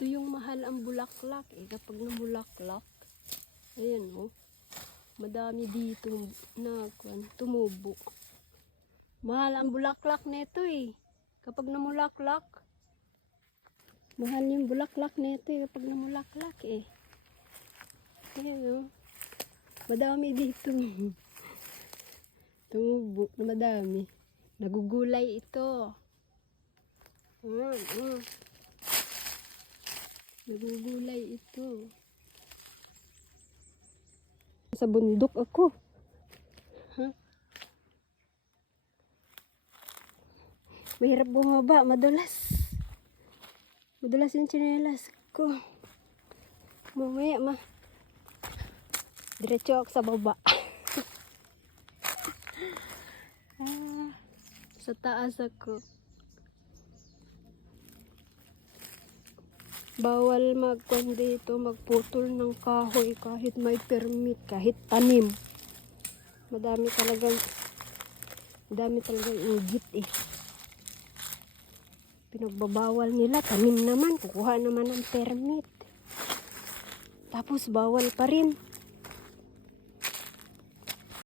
Dito yung mahal ang bulaklak eh. Kapag namulaklak, ayan oh. Madami dito na tumubo. Mahal ang bulaklak nito eh. Kapag namulaklak. Mahal yung bulaklak nito eh. Kapag namulaklak eh. Ayan oh. Madami dito. Tumubo na madami. Nagugulay ito. Nagugulay ito. Sa bundok ako. Mahirap bumaba, madulas. Madulas yung tsinelas ko. Mamaya diretso ako sa baba. Sa taas ako. Bawal magputol ng kahoy kahit may permit, kahit tanim. Madami talagang inggit eh. Pinagbabawal nila, tanim naman, kukuha naman ng permit. Tapos bawal pa rin.